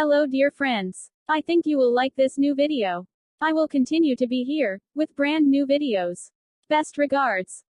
Hello dear friends. I think you will like this new video. I will continue to be here, with brand new videos. Best regards.